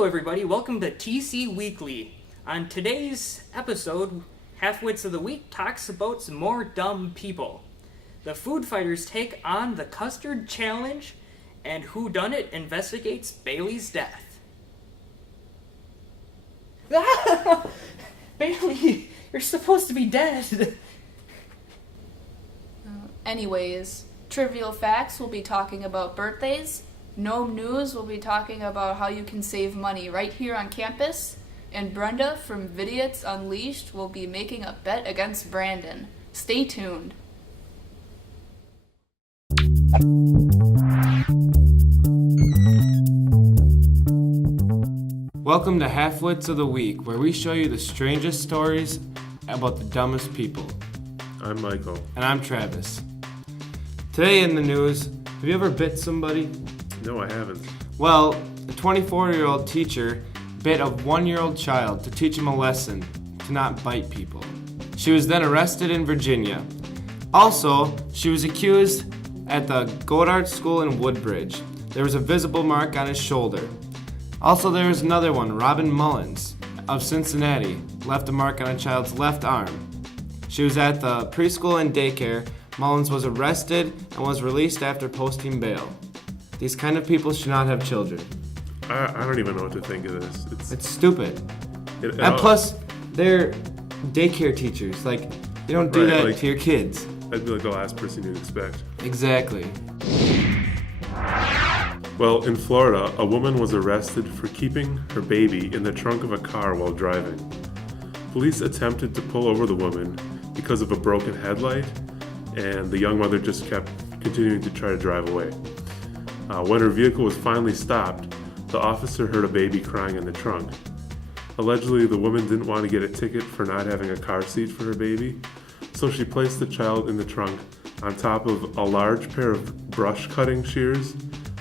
Hello everybody, welcome to TC Weekly. On today's episode, Half-Wits of the Week talks about some more dumb people. The Food Fighters take on the Custard Challenge, and Whodunit investigates Bailey's death. Bailey, you're supposed to be dead. Anyways, Trivial Facts will be talking about birthdays. Gnome News will be talking about how you can save money right here on campus. And Brenda from Vidiots Unleashed will be making a bet against Brandon. Stay tuned. Welcome to Half-Wits of the Week, where we show you the strangest stories about the dumbest people. I'm Michael. And I'm Travis. Today in the news, have you ever bit somebody? No, I haven't. Well, a 24-year-old teacher bit a 1-year-old child to teach him a lesson to not bite people. She was then arrested in Virginia. Also, she was accused at the Goddard School in Woodbridge. There was a visible mark on his shoulder. Also, there was another one, Robin Mullins of Cincinnati, left a mark on a child's left arm. She was at the preschool and daycare. Mullins was arrested and was released after posting bail. These kind of people should not have children. I don't even know what to think of this. It's stupid. And plus, they're daycare teachers. Like, you don't do that to your kids. I'd be like the last person you'd expect. Exactly. Well, in Florida, a woman was arrested for keeping her baby in the trunk of a car while driving. Police attempted to pull over the woman because of a broken headlight, and the young mother just kept continuing to try to drive away. When her vehicle was finally stopped, the officer heard a baby crying in the trunk. Allegedly, the woman didn't want to get a ticket for not having a car seat for her baby, so she placed the child in the trunk on top of a large pair of brush cutting shears,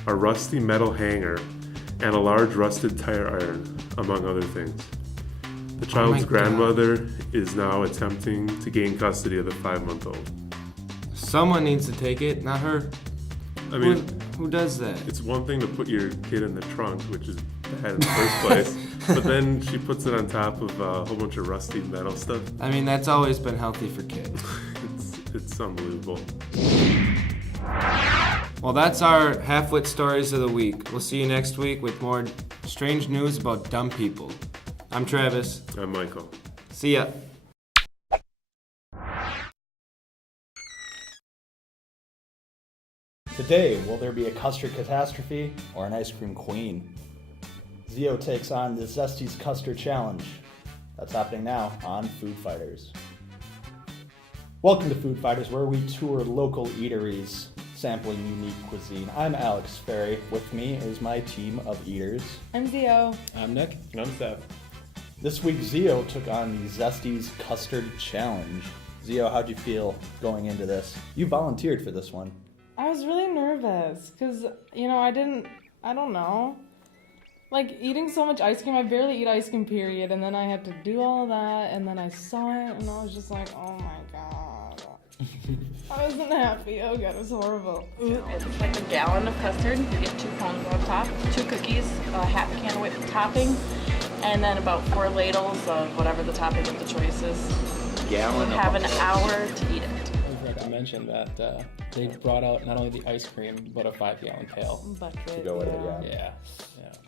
a rusty metal hanger, and a large rusted tire iron, among other things. The child's grandmother is now attempting to gain custody of the 5-month-old. Someone needs to take it, not her. I mean, who does that? It's one thing to put your kid in the trunk, which is bad in the first place, but then she puts it on top of a whole bunch of rusty metal stuff. I mean, that's always been healthy for kids. It's unbelievable. Well, that's our Half-Wit Stories of the Week. We'll see you next week with more strange news about dumb people. I'm Travis. I'm Michael. See ya. Today, will there be a custard catastrophe or an ice cream queen? Zio takes on the Zesty's Custard Challenge. That's happening now on Food Fighters. Welcome to Food Fighters, where we tour local eateries, sampling unique cuisine. I'm Alex Ferry. With me is my team of eaters. I'm Zio. I'm Nick. And I'm Seth. This week, Zio took on the Zesty's Custard Challenge. Zio, how'd you feel going into this? You volunteered for this one. I was really nervous because, I don't know. Like, eating so much ice cream, I barely eat ice cream, period. And then I had to do all that, and then I saw it, and I was just like, oh my god. I wasn't happy. Oh god, it was horrible. It's like a gallon of custard. You get 2 cones on top, 2 cookies, a half can of whipped topping, and then about 4 ladles of whatever the topping of the choice is. You have an hour to eat it. I forgot to mention that they brought out not only the ice cream, but a 5-gallon pail. Bucket, To go with it, Yeah.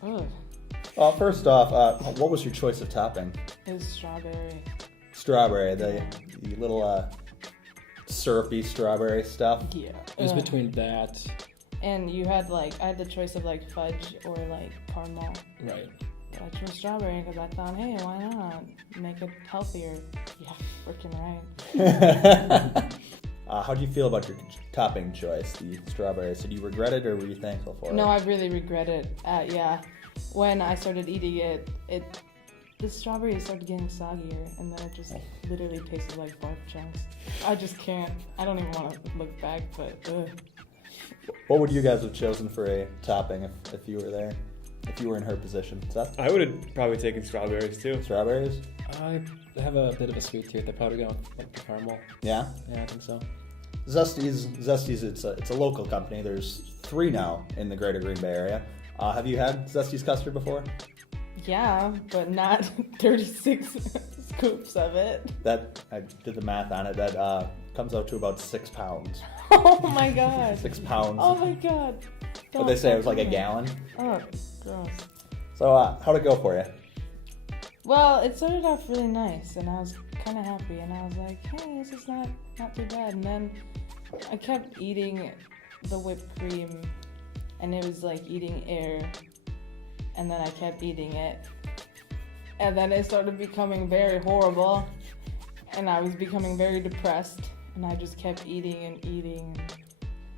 Ugh. First off, what was your choice of topping? It was strawberry. Strawberry, the little syrupy strawberry stuff. Yeah. It was between that. And you had I had the choice of fudge or caramel. Right. I chose strawberry because I thought, hey, why not make it healthier? Yeah, freaking right. How do you feel about your topping choice, the strawberries? Did you regret it or were you thankful for it? No, I really regret it. Yeah, when I started eating it, the strawberries started getting soggier, and then it just literally tasted like barf chunks. I just can't. I don't even want to look back, but ugh. What would you guys have chosen for a topping if you were there? If you were in her position? Seth? I would have probably taken strawberries too. Strawberries? I have a bit of a sweet tooth. They're probably going with the caramel. Yeah? Yeah, I think so. Zesty's, it's a local company. There's 3 now in the greater Green Bay area. Have you had Zesty's custard before? Yeah, but not 36 scoops of it. That, I did the math on it, that comes out to about 6 pounds. Oh my god. 6 pounds. Oh my god. What they say, it was like a gallon? Oh, gross. So, how'd it go for you? Well, it started off really nice, and I was kind of happy, and I was like, hey, this is not too bad. And then I kept eating the whipped cream, and it was like eating air, and then I kept eating it. And then it started becoming very horrible, and I was becoming very depressed, and I just kept eating and eating.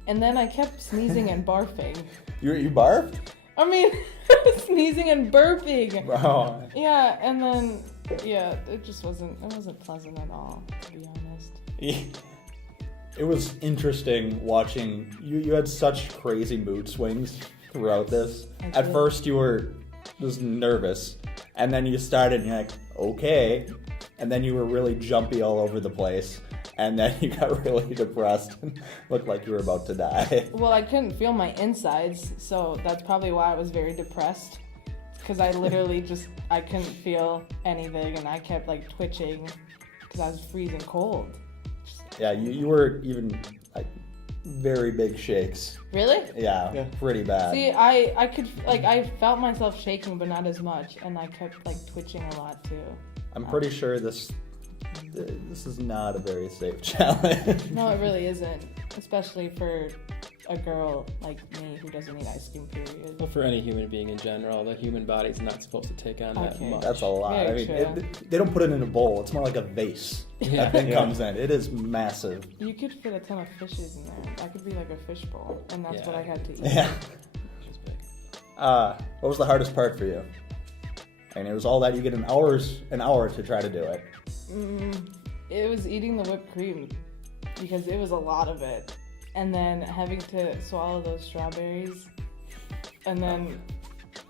And then I kept sneezing and barfing. You barfed? I mean, sneezing and burping. Oh. Yeah, and then, yeah, it wasn't pleasant at all, to be honest. It was interesting watching, you had such crazy mood swings throughout this. At first you were just nervous, and then you started and you're like, okay, and then you were really jumpy all over the place. And then you got really depressed and looked like you were about to die. Well, I couldn't feel my insides, so that's probably why I was very depressed. Because I literally I couldn't feel anything, and I kept like twitching because I was freezing cold. Yeah, you were even like very big shakes. Really? Yeah, pretty bad. See, I could, like, I felt myself shaking, but not as much, and I kept like twitching a lot too. I'm pretty sure this is not a very safe challenge. No, it really isn't, especially for a girl like me who doesn't eat ice cream, period. Well, for any human being in general, the human body's not supposed to take on that much. That's a lot. Very I mean, they don't put it in a bowl. It's more like a vase. Yeah. That thing comes in. It is massive. You could fit a ton of fishes in there. I could be like a fish bowl, and that's what I had to eat. Yeah. What was the hardest part for you? And it was all that you get an hour to try to do it. It was eating the whipped cream because it was a lot of it, and then having to swallow those strawberries, and then,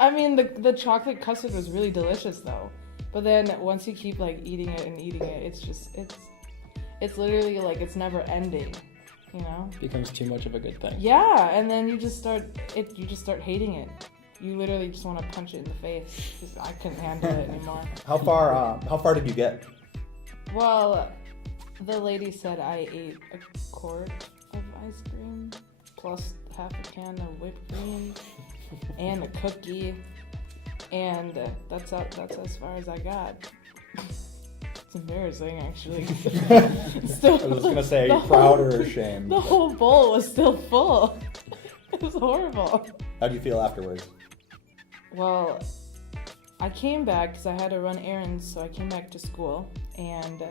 I mean, the chocolate custard was really delicious though. But then once you keep like eating it and eating it, it's literally like it's never ending, you know? It becomes too much of a good thing. Yeah, and then you just start hating it. You literally just want to punch it in the face. I couldn't handle it anymore. How far did you get? Well, the lady said I ate a quart of ice cream plus half a can of whipped cream and a cookie, and that's as far as I got. It's embarrassing, actually. Still, I was gonna say, are you proud or ashamed? The whole bowl was still full. It was horrible. How do you feel afterwards? Well, I came back because I had to run errands, so I came back to school, and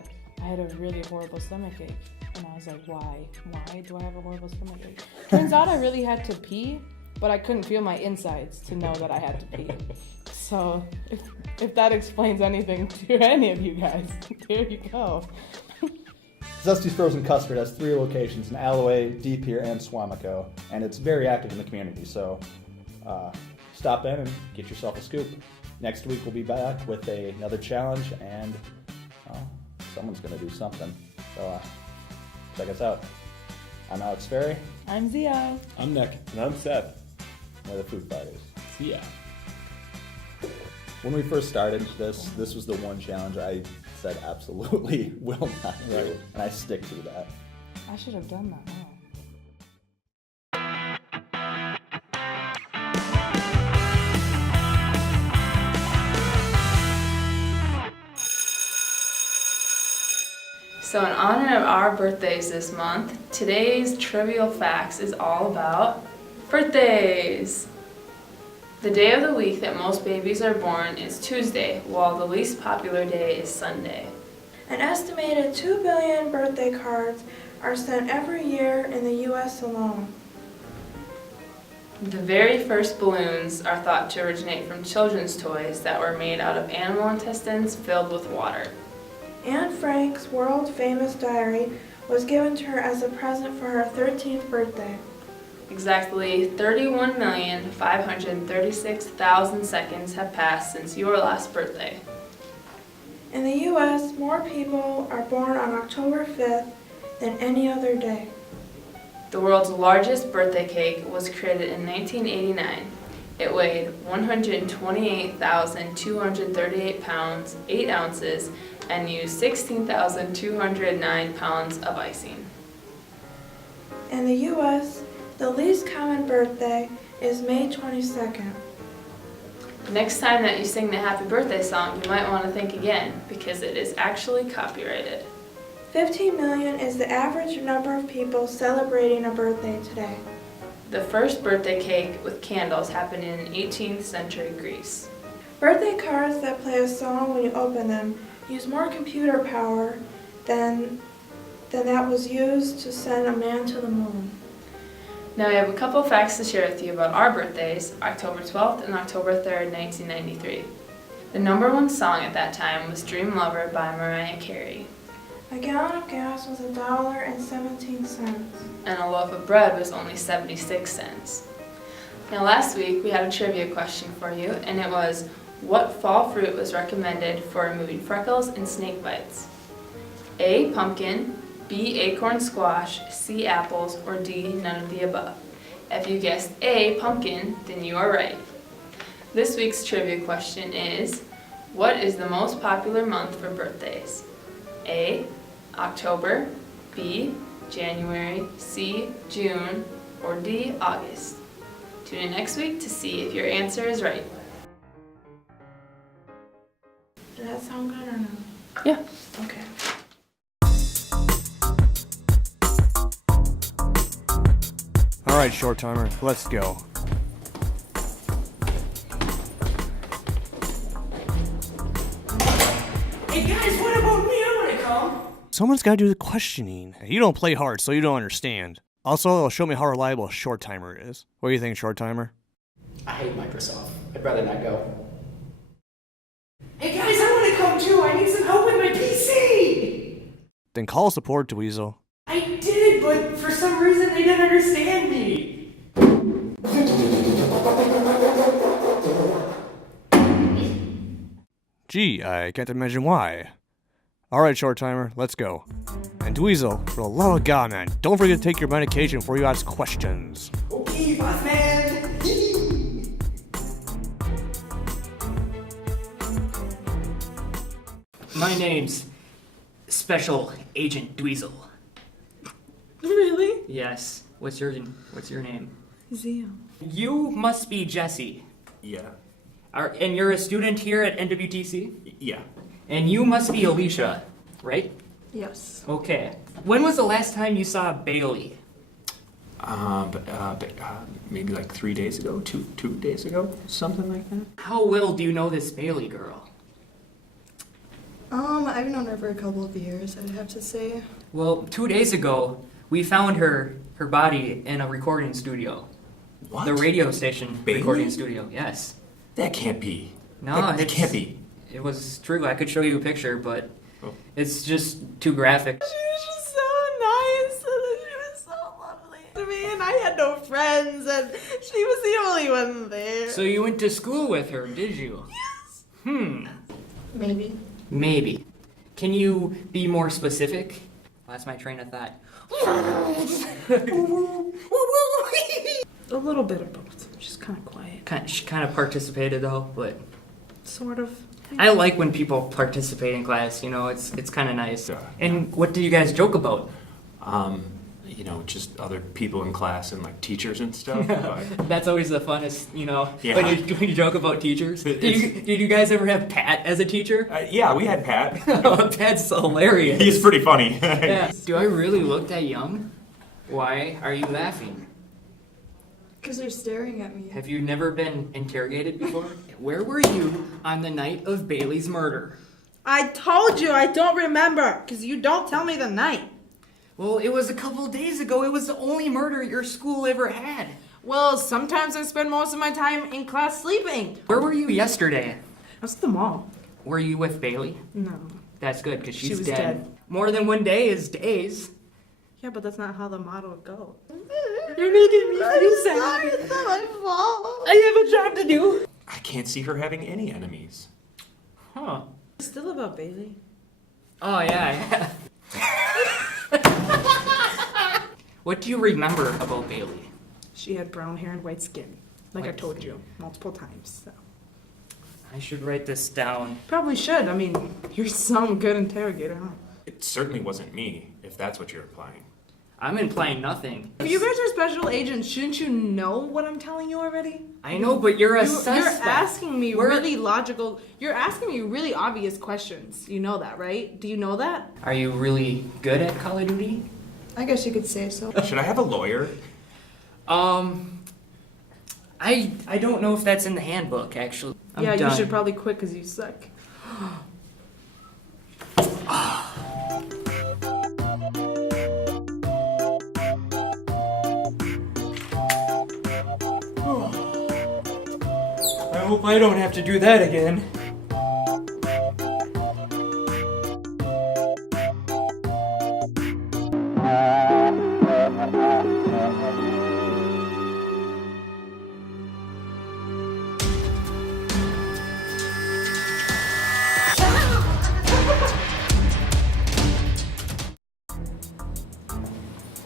I had a really horrible stomachache. And I was like, why? Why do I have a horrible stomachache? Turns out I really had to pee, but I couldn't feel my insides to know that I had to pee. So, if that explains anything to any of you guys, there you go. Zesty's Frozen Custard has 3 locations in Alloway, Deep Pier, and Swamico, and it's very active in the community, so stop in and get yourself a scoop. Next week we'll be back with another challenge, and someone's going to do something. So check us out. I'm Alex Ferry. I'm Zia. I'm Nick. And I'm Seth. We're the Food Fighters. See ya. When we first started this was the one challenge I said absolutely will not do, and I stick to that. I should have done that now. So in honor of our birthdays this month, today's Trivial Facts is all about birthdays. The day of the week that most babies are born is Tuesday, while the least popular day is Sunday. An estimated 2 billion birthday cards are sent every year in the U.S. alone. The very first balloons are thought to originate from children's toys that were made out of animal intestines filled with water. Anne Frank's world-famous diary was given to her as a present for her 13th birthday. Exactly 31,536,000 seconds have passed since your last birthday. In the U.S., more people are born on October 5th than any other day. The world's largest birthday cake was created in 1989. It weighed 128,238 pounds, 8 ounces, and used 16,209 pounds of icing. In the U.S., the least common birthday is May 22nd. The next time that you sing the happy birthday song, you might want to think again, because it is actually copyrighted. 15 million is the average number of people celebrating a birthday today. The first birthday cake with candles happened in 18th century Greece. Birthday cards that play a song when you open them use more computer power than that was used to send a man to the moon. Now I have a couple facts to share with you about our birthdays, October 12th and October 3rd, 1993. The #1 song at that time was Dream Lover by Mariah Carey. A gallon of gas was $1.17. And a loaf of bread was only 76 cents. Now last week we had a trivia question for you, and it was, what fall fruit was recommended for removing freckles and snake bites? A, pumpkin, B, acorn squash, C, apples, or D, none of the above. If you guessed A, pumpkin, then you are right. This week's trivia question is, what is the most popular month for birthdays? A, October, B, January, C, June, or D, August. Tune in next week to see if your answer is right. Does that sound good or no? Yeah. Okay. All right, short timer, let's go. Hey guys, what about me? I'm gonna come. Someone's got to do the questioning. You don't play hard, so you don't understand. Also, it'll show me how reliable a short timer is. What do you think, short timer? I hate Microsoft. I'd rather not go. Hey guys, I want to come too. I need some help with my PC. Then call support, Dweezil. I did, but for some reason they didn't understand me. Gee, I can't imagine why. Alright, short timer, let's go. And Dweezil, for the love of God, man, don't forget to take your medication before you ask questions. Okay, boss man. My name's Special Agent Dweezil. Really? Yes. What's your name? Zio. You must be Jesse. Yeah. And you're a student here at NWTC? Yeah. And you must be Alicia, right? Yes. Okay. When was the last time you saw Bailey? Maybe like 3 days ago, two days ago, something like that. How well do you know this Bailey girl? I've known her for a couple of years, I'd have to say. Well, 2 days ago, we found her body in a recording studio. What? The radio station Bailey? recording studio, yes. That can't be. No, that can't be. It was true. I could show you a picture, but it's just too graphic. She was just so nice, and she was so lovely to me, and I had no friends, and she was the only one there. So you went to school with her, did you? Yes. Maybe. Can you be more specific? That's my train of thought. A little bit of both. She's kind of quiet. She kind of participated though, but Sort of. I like when people participate in class. You know, it's kind of nice. And what do you guys joke about? Just other people in class and like teachers and stuff. That's always the funnest, Yeah. when you joke about teachers. Did you guys ever have Pat as a teacher? Yeah, we had Pat. Pat's hilarious. He's pretty funny. Yeah. Do I really look that young? Why are you laughing? Because they're staring at me. Have you never been interrogated before? Where were you on the night of Bailey's murder? I told you I don't remember, because you don't tell me the night. Well, it was a couple days ago. It was the only murder your school ever had. Well, sometimes I spend most of my time in class sleeping. Where were you yesterday? I was at the mall. Were you with Bailey? No. That's good, because she's She was dead. dead. More than one day is days. Yeah, but that's not how the motto goes. You're making me feel sad. Sorry, it's not my fault. I have a job to do. I can't see her having any enemies. Huh. Still about Bailey. Oh, yeah. What do you remember about Bailey? She had brown hair and white skin. Like I told you multiple times. So. I should write this down. Probably should. I mean, you're some good interrogator, huh? It certainly wasn't me, if that's what you're implying. I'm implying nothing. If you guys are special agents, shouldn't you know what I'm telling you already? I know, but you're a suspect. You're asking me really logical, you're asking me really obvious questions. You know that, right? Do you know that? Are you really good at Call of Duty? I guess you could say so. Should I have a lawyer? I don't know if that's in the handbook, actually. I'm yeah, done. you should probably quit because you suck. I hope I don't have to do that again.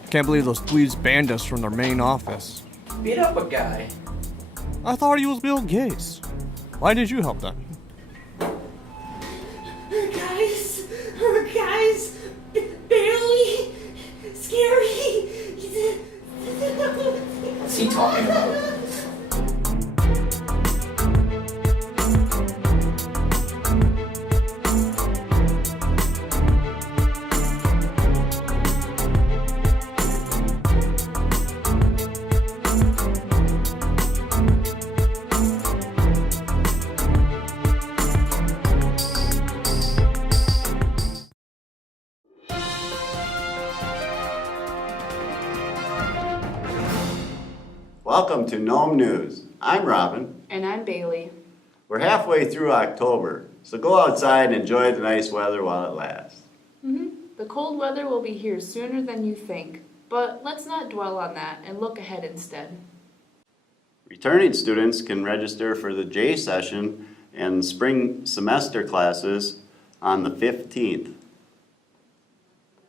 Can't believe those dweebs banned us from their main office. Beat up a guy. I thought he was Bill Gates. Why did you help them? Guys, barely scary. What's he talking about? Welcome to Gnome News. I'm Robin. And I'm Bailey. We're halfway through October, so go outside and enjoy the nice weather while it lasts. The cold weather will be here sooner than you think, but let's not dwell on that and look ahead instead. Returning students can register for the J session and spring semester classes on the 15th.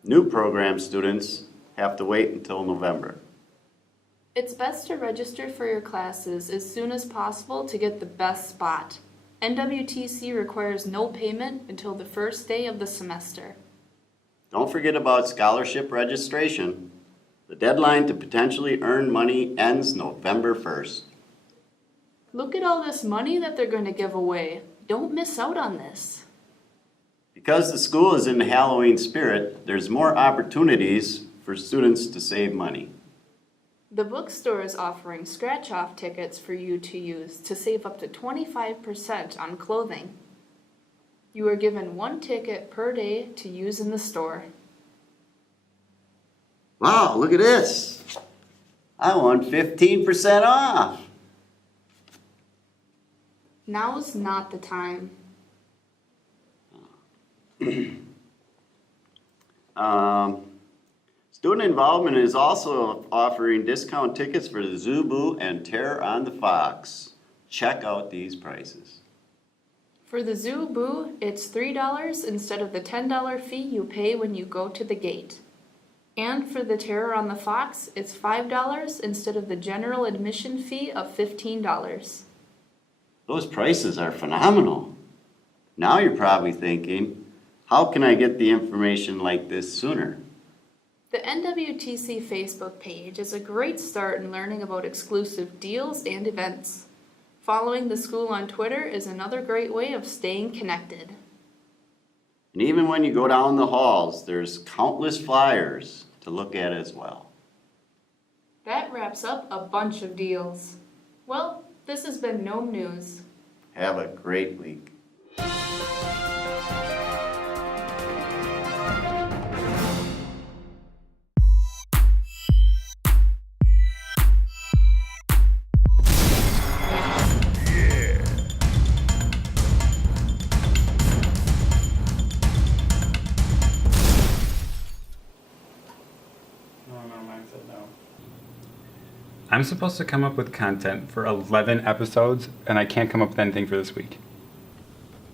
New program students have to wait until November. It's best to register for your classes as soon as possible to get the best spot. NWTC requires no payment until the first day of the semester. Don't forget about scholarship registration. The deadline to potentially earn money ends November 1st. Look at all this money that they're going to give away. Don't miss out on this. Because the school is in the Halloween spirit, there's more opportunities for students to save money. The bookstore is offering scratch-off tickets for you to use to save up to 25% on clothing. You are given 1 ticket per day to use in the store. Wow, look at this. I won 15% off. Now's not the time. Student involvement is also offering discount tickets for the Zoo Boo and Terror on the Fox. Check out these prices. For the Zoo Boo, it's $3 instead of the $10 fee you pay when you go to the gate. And for the Terror on the Fox, it's $5 instead of the general admission fee of $15. Those prices are phenomenal. Now you're probably thinking, how can I get the information like this sooner? The NWTC Facebook page is a great start in learning about exclusive deals and events. Following the school on Twitter is another great way of staying connected. And even when you go down the halls, there's countless flyers to look at as well. That wraps up a bunch of deals. Well, this has been Gnome News. Have a great week. I'm supposed to come up with content for 11 episodes, and I can't come up with anything for this week.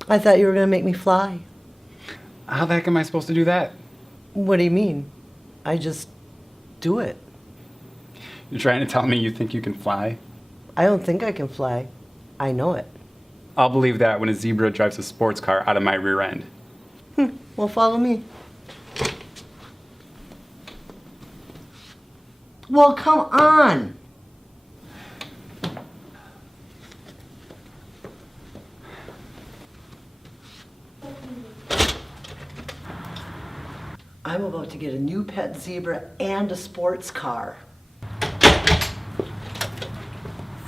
I thought you were going to make me fly. How the heck am I supposed to do that? What do you mean? I just do it. You're trying to tell me you think you can fly? I don't think I can fly. I know it. I'll believe that when a zebra drives a sports car out of my rear end. Well, follow me. Well, come on. I'm about to get a new pet zebra and a sports car.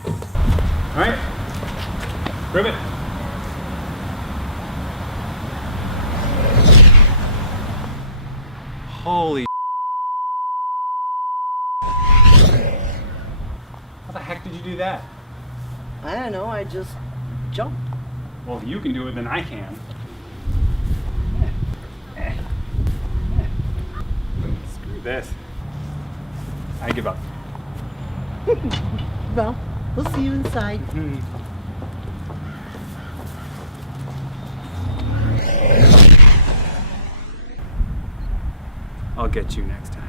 All right. Ribbit. Holy. How the heck did you do that? I don't know, I just jumped. Well, if you can do it, then I can. Screw this. I give up. Well, we'll see you inside. I'll get you next time.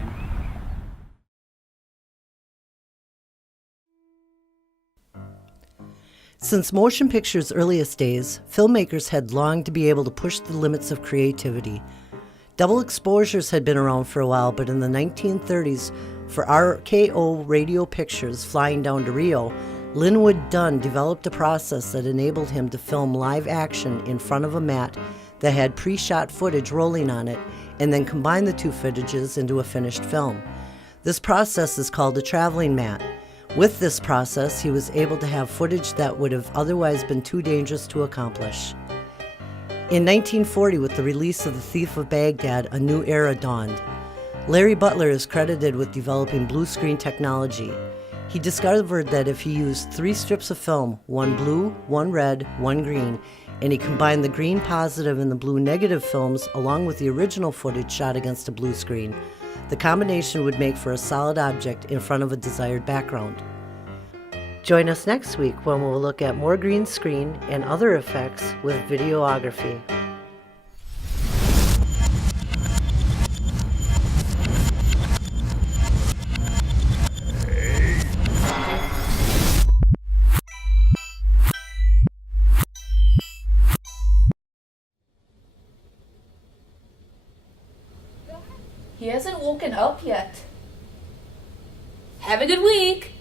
Since motion picture's earliest days, filmmakers had longed to be able to push the limits of creativity. Double exposures had been around for a while, but in the 1930s, for RKO Radio Pictures flying down to Rio, Linwood Dunn developed a process that enabled him to film live action in front of a mat that had pre-shot footage rolling on it, and then combine the two footages into a finished film. This process is called a traveling mat. With this process, he was able to have footage that would have otherwise been too dangerous to accomplish. In 1940, with the release of The Thief of Baghdad, a new era dawned. Larry Butler is credited with developing blue screen technology. He discovered that if he used 3 strips of film, one blue, one red, one green, and he combined the green positive and the blue negative films along with the original footage shot against a blue screen, the combination would make for a solid object in front of a desired background. Join us next week when we'll look at more green screen and other effects with videography. He hasn't woken up yet. Have a good week.